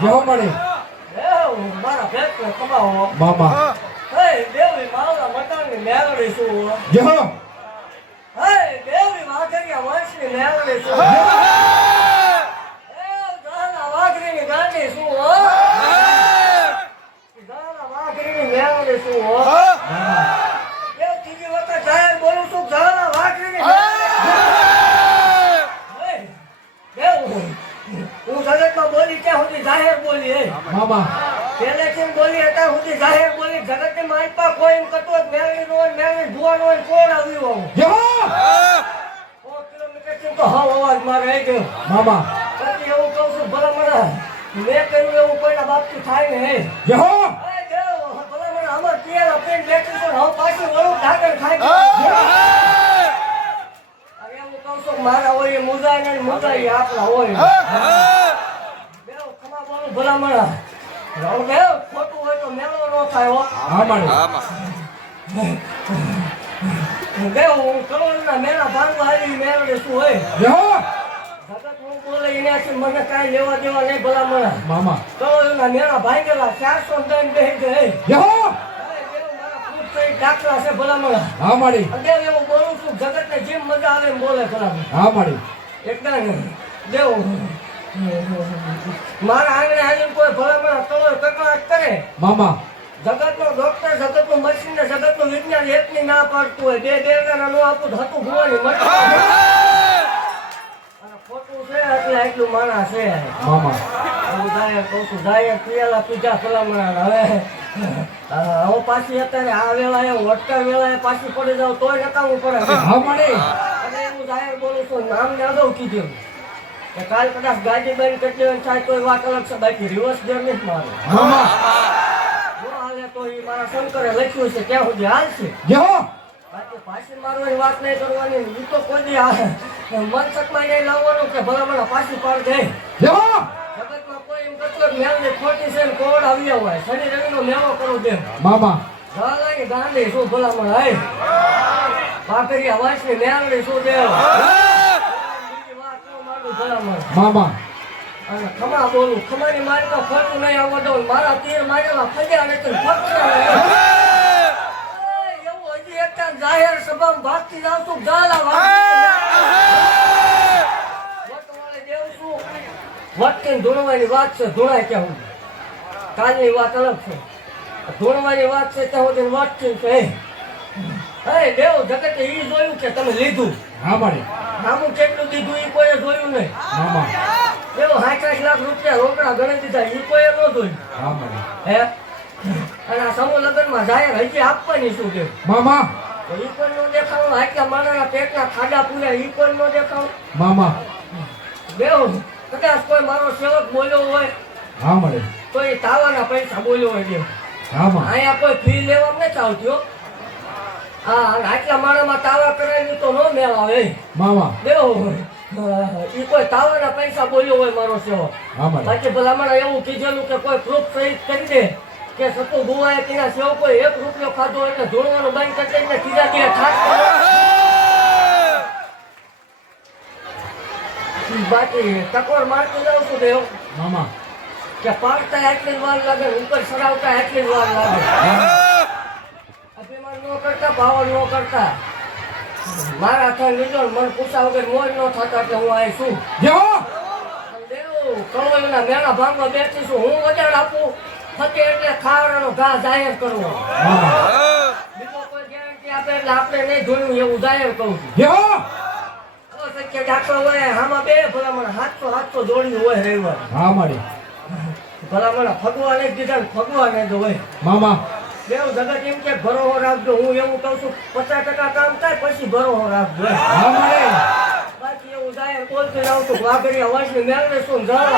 જેવો મળે મારા ભેટને કમાવો મામા હે દેવરી માવડા મટાણની મેળવી છું જેવો હે દેવરી વાઘરિયા વંશની મેળવી છું એ ગાના વાઘરીની ગાંડી છું ગાના વાઘરીની મેળવી છું એ ત્રીજી વખત જાહેર બોલું છું ગાના વાઘરીની હું જગતમાં બોલી ત્યાં સુધી જાહેર બોલી હે મામા પહેલેથી બોલી હતા સુધી જાહેર બોલી જગતની માલપા કોઈ એમ કતો મેળવી નો મેળવી ભુવાનો હોય કોણ આવ્યું જેવો 100 કિલોમીટર થી તો હવ અવાજ મારે આવી ગયો મામા પછી એવું કહું છું ભલા મને મેં કહ્યું એવું કોઈના બાપથી થાય ને હે જેવો ભલા મને આમાં તેલ આપીને બેઠી છું હવે પાછું વળું ઢાકણ ખાઈ એવું કહું છું મારા હોય એ મુજાય ને મુજાય આપણા હોય બેવ ખમા બોલું ભલા મને ખોટું હોય તો મેળો ન થાય હો હા મારે હું કરોડના મેળા ભાંગવા આવી મેળવે શું હોય જેવો જગત હું બોલે એનાથી મને કાંઈ લેવા દેવા નહીં ભલા મને મામા કરોડના મેળા ભાંગેલા 400 દઈને બેસી ગઈ જેવો દાખલા છે ભલા મને હા મારી દેવ એવું બોલું છું જગતને જેમ મજા આવે એમ બોલે ભલા હા મારી એકદમ દેવ મારા આંગણે આવીને કોઈ ભલા મને કરોડ કકડાટ કરે મામા જગતનો ડોક્ટર જગતનું મશીન ને જગતનું વિજ્ઞાન એકની ના પાડતું હોય બે દેવના નો આપું હતું ભુવાની ખોટું છે એટલે એટલું માણા છે મામા હું જાહેર કહું છું જાહેર પીએલા પીઝા ભલામણા હવે હું પાછી અત્યારે આ વેળાએ વટકા વેળાએ પાછી પડી જાઉં તોય નકામું પડે હા મારી અને હું જાહેર બોલું છું નામને અગાઉ કીધું કે કાલ કદાચ ગાડી બંધ કરી દેવાની થાય તોય વાત અલગ છે બાકી રિવર્સ ગેર નથી મારે મામા જો હાલે તો એ મારા શંકરે લખ્યું છે ત્યાં સુધી હાલશે જેવો બાકી પાછી મારવાની વાત નહીં કરવાની એ તો કોઈ દી મનસકમાં નહીં લાવવાનું કે ભલા મને પાછી પાડ દે જેવો જગતમાં કોઈ એમ કરતો મેળની ખોટી છે ને કોડ આવ્યા હોય શનિ રવિનો મેળો કરો દે મામા ગાલાની ગાંડી શું ભલામણ હે ભાખરિયા વાંચની મેળની શું દેવ બીજી વાત ન માંડું ભલામણ મામા અને ખમા બોલું ખમાની મારી તો ખોટું નહીં આવવા દઉં મારા તીર મારેલા ફજ્યા નથી ફક્ત એવું હજી એક જાહેર સભામાં ભાગતી જાવ તું ગાલા વટવાળે દેવ છું વટકીને ધૂણવાની વાત છે ધૂણાય ક્યાં હું કાલની વાત અલગ છે ધૂણવાની વાત છે ત્યાં સુધી વટકી છે હે દેવ જગતે ઈ જોયું કે તમે લીધું હા મારી નામું કેટલું દીધું ઈ કોઈએ જોયું નહીં મામા એવો 60 લાખ રૂપિયા રોકડા ગણી દીધા ઈ કોઈએ ન જોયું હા મારી હે અને આ સમૂહ લગ્નમાં જાહેર હજી આપવાની શું કેવું મામા ઈ કોઈ નો દેખાવું આટલા માણસના પેટના ખાડા પૂર્યા ઈ કોઈ નો દેખાવું મામા બેવ કદાચ કોઈ મારો સેવક બોલ્યો હોય હા મારી તો એ તાવાના પૈસા બોલ્યો હોય દેવ હા માં અહીંયા કોઈ ફી લેવામાં નથી આવતી હો હા આટલા માણસમાં તાવા કરાવી તો નો મેળ આવે મામા દેવ ઈ કોઈ તાવાના પૈસા બોલ્યો હોય મારો સેવક હા મારી બાકી ભલામણ એવું કીધેલું કે કોઈ પ્રૂફ સહિત કરી દે કે સતુ ગુવાએ તેના સેવકો 1 રૂપિયો ખાધો એટલે ધૂણવાનું બંધ કરી દઈને સીધા ત્યાં ઠાક બાકી ટકોર મારતું જાઉં છું દેવ મામા કે પાડતા એટલી વાર લાગે ઉપર સરાવતા એટલી વાર લાગે અભિમાન ન કરતા પાવર ન કરતા મારા થઈ લીધો મને પૂછા વગર મોજ ન થતા એટલે હું અહીં છું જેવો દેવ કળવળના મેળા ભાંગવા બેઠી છું હું વજાડ આપું ફતે એટલે ખાવડાનો ઘા જાહેર કરવો બીજો કોઈ ગેરંટી આપે એટલે આપણે નહીં જોયું એવું જાહેર કહું છું જેવો અશક્ય દાખલો હોય આમાં બે ભલામણ 700 જોડી હોય રવિવાર હા મારી ભલામણ ફગવાને જ દીધા ને ફગવાને જ હોય મામા બેવ જગત એમ કે ભરોહો રાખજો હું એવું કહું છું 50% કામ થાય પછી ભરોહો રાખજો હા મારી બાકી એવું જાહેર બોલતું રહું છું વાઘરિયા વંશની મેળવે શું જળ